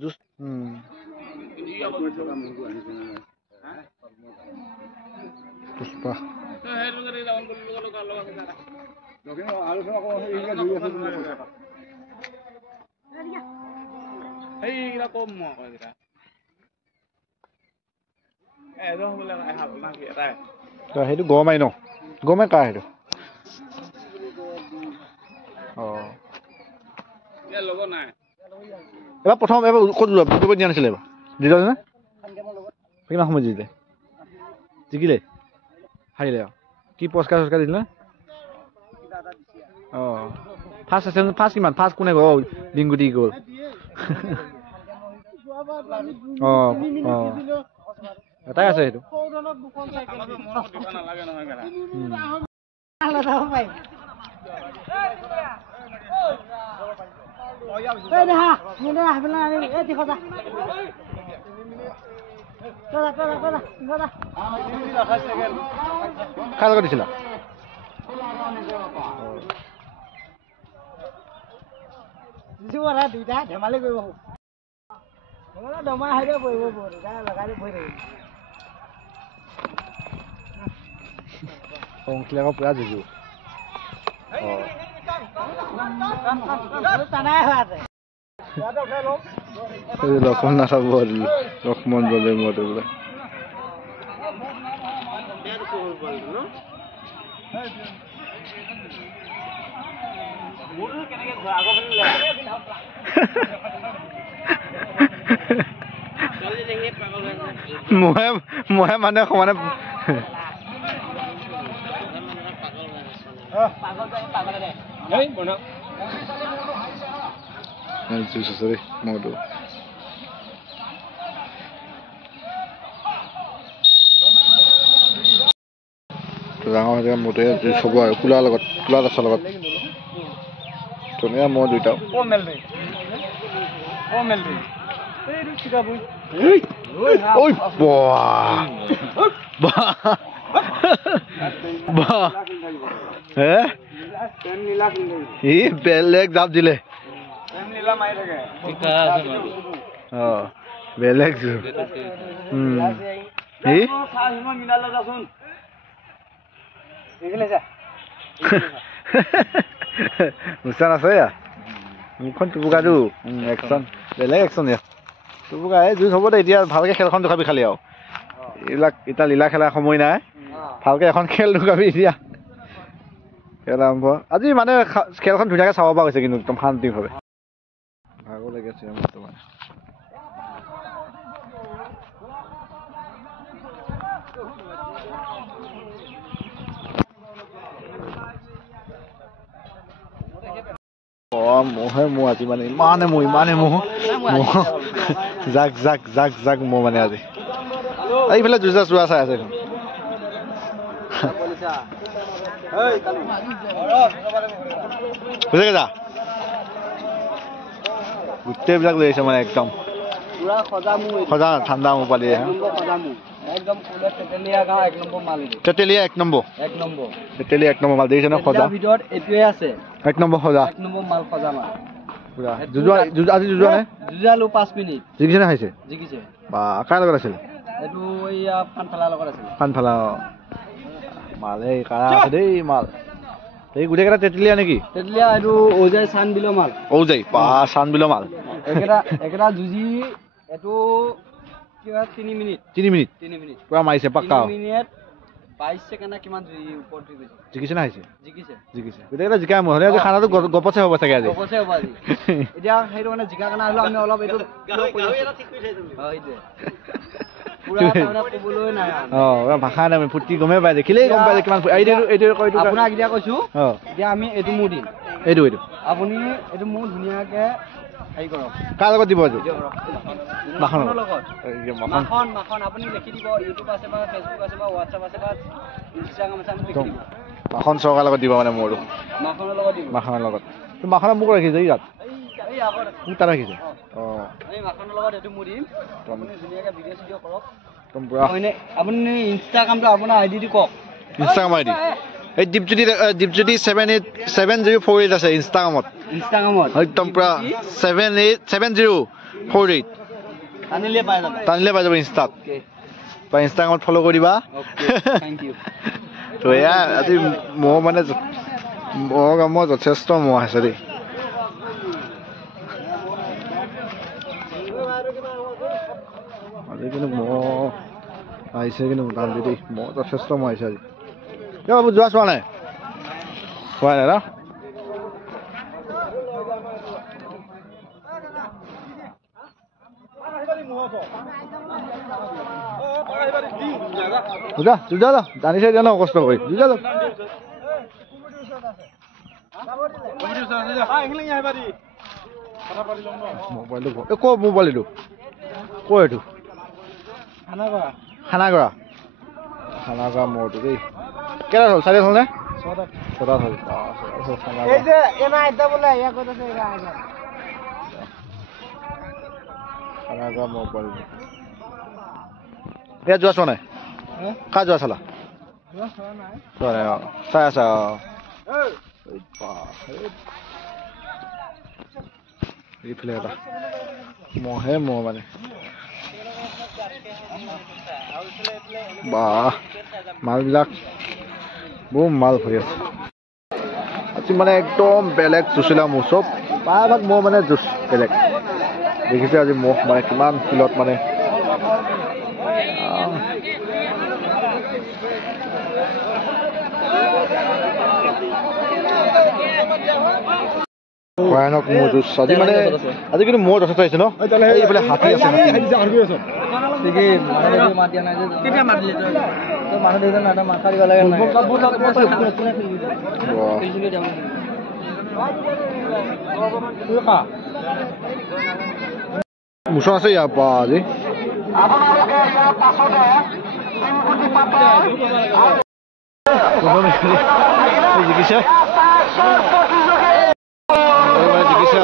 juice Pushpa সেইটো গৰমাই ন গৰমাই কাৰ সেইটো এবাৰ প্ৰথম এবাৰ ক'ত লোৱা দিয়া নাছিলে এবাৰ দিলে নে কিমান সময় দিলে জিকিলে হাৰিলে কি পুৰস্কাৰ চৰস্কাৰ দিলে অঁ ফাৰ্ষ্ট আছে ফাৰ্ষ্ট কিমান ফাৰ্ষ্ট কোনে গ'ল ডিংগুটি গ'ল অঁ অঁ এটাই আছে সেইটো কাৰ লগত দিছিলা দুইটা ধেমালি কৰিব দমা হাইৰে পৰিব লগাই ভৰি থাকিব অংকিলাক পুৰা যুঁজো লক্ষ্মণ নাচাব লক্ষ্মণ বলে মতে বোলে মহে মানে সমানে মইতো ডাঙৰ মতে চব আৰু কোলাৰ লগত কোলা গছৰ লগত ধুনীয়া মই দুইটাও বেলেগ জাপ দিলে বেলেগ মুস্তান আছে মুখখন টুপুকাটো একচন বেলেগ একচন টুপুকা জুজ হ'ব দে এতিয়া ভালকে খেলখন দেখাবি খালি আৰু এইবিলাক এতিয়া লীলা খেলাৰ সময় নাই ভালকে এখন খেল ঢুকাবি এতিয়া খেল আৰম্ভ আজি মানে খেলখন ধুনীয়াকে চাব পৰা গৈছে কিন্তু একদম শান্তিভাৱে ভাগৰ লাগি আছে বৰ্তমান মহে মোৰ আজি মানে ইমানে মহ জাক জাক জাক জাক মহ মানে আজি এইফালে যুঁজা চোৱা চাই আছে গোটেইবিলাক লৈ আহিছে মানে একদম সজা ঠাণ্ডা মোৰ পালি তেতেলীয়া এক নম্বৰ মাল দেখিছে ন সজা এক নম্বৰ সজা আজি যুঁজোৱা নাই যুঁজালো 5 মিনিট জিকিছে নে খাইছে জিকিছে বা কাৰ লগত আছিল এইটো এইয়া ফানফালা লগত আছিল ফানফালা মাল এই কাৰা আছে দেই মাল এই গোটেইকেইটা তেতেলীয়া নেকি তেতেলীয়া এইটো ওজাই চান বিলো মাল ওজাই পা চান বিলো মাল একেটা যুঁজি এইটো কিবা 3 মিনিট পুৰা মাৰিছে পাক্কা 3 মিনিট 22 সেকেন্ড কিমান যুঁজি ওপৰত গৈছে জিকিছে না হৈছে জিকিছে গোটেইকেইটা জিকা মহলে আজি খানাটো গপছে হ'ব চাগে আজি গপছে হ'ব আজি এতিয়া সেইটো মানে জিকা কানা হলো আমি অলপ এইটো ঠিক কৰি থাইছো এইটো পুৰা মানে কবলৈ নাই ভাষা নাই ফুটি গমে পাই দেখিলেই গম পাই কিমান এইটো আপোনাক এতিয়া কৈছো এতিয়া আমি এইটো মু দিম এইটো আপুনি এইটো মু ধুনীয়াকে হেৰি কৰক কাৰ লগত দিব আজি মাখনৰ লগত মাখন আপুনি লিখি দিব ইউটিউব আছে বা ফেচবুক আছে বা হোৱাটছআপ আছে বা ইনষ্টাগ্ৰাম আছে আপুনি লিখি দিব মাখন চৰকাৰ লগত দিব মানে মোৰো মাখনৰ লগত তো মাখনৰ মোক ৰাখিছে ইয়াত এই আগত মোক তাত ৰাখিছে এই মাখনৰ লগত এইটো মু দিম আপুনি ধুনীয়াকে ভিডিঅ' কৰক একদম পুৰা আপুনি ইনষ্টাগ্ৰামটো আপোনাৰ আইডিটো কওক ইনষ্টাগ্ৰাম আইডি এই দীপজ্যোতি 78048 আছে ইনষ্টাগ্ৰামত একদম পুৰা 78048 48 টানিলে পাই যাব টানিলে পাই যাব ইনষ্টাত বা ইনষ্টাগ্ৰামত ফ'ল' কৰি দিবা থ্যাংক ইউ তো এয়া আজি মহ মানে মহ কামত যথেষ্ট মহ আছে দেই আজি কিন্তু মহ আহিছে কিন্তু মোটামুটি দেই মহ যথেষ্ট মহ আহিছে আজি বাবু যোৱা চোৱা নাই চোৱা নাই ন যা যা যা জানিছে এতিয়া ন কষ্ট কৰি যা যা মোবাইলটো ক'ৰ মোবাইল এইটো ক'ৰ এইটো খানাগড়া মৰটো দেই কেইটা হ'ল 4 হ'ল নে 6টা হ'ল খানাগড়া মোবাইল এয়া যোৱা চোৱা নাই কা যোৱা চালা চোৱা নাই অঁ চাই আছা অঁ এইফালে এটা মহে মহ মানে বাহ মালবিলাক বহুত মাল ভৰি আছে আজি মানে একদম বেলেগ জুচিলা মহ চব প্ৰায়ভাগ মহ মানে জুচ বেলেগ দেখিছে আজি মহ মানে কিমান ফিলত মানে ভয়ানক মহ যুঁজ আজি মানে আজি কিন্তু মহ যথেষ্ট আহিছে ন এইফালে হাতী আছে মুচন আছে ইয়াৰ পৰা আজি জিকিছে জিকিছে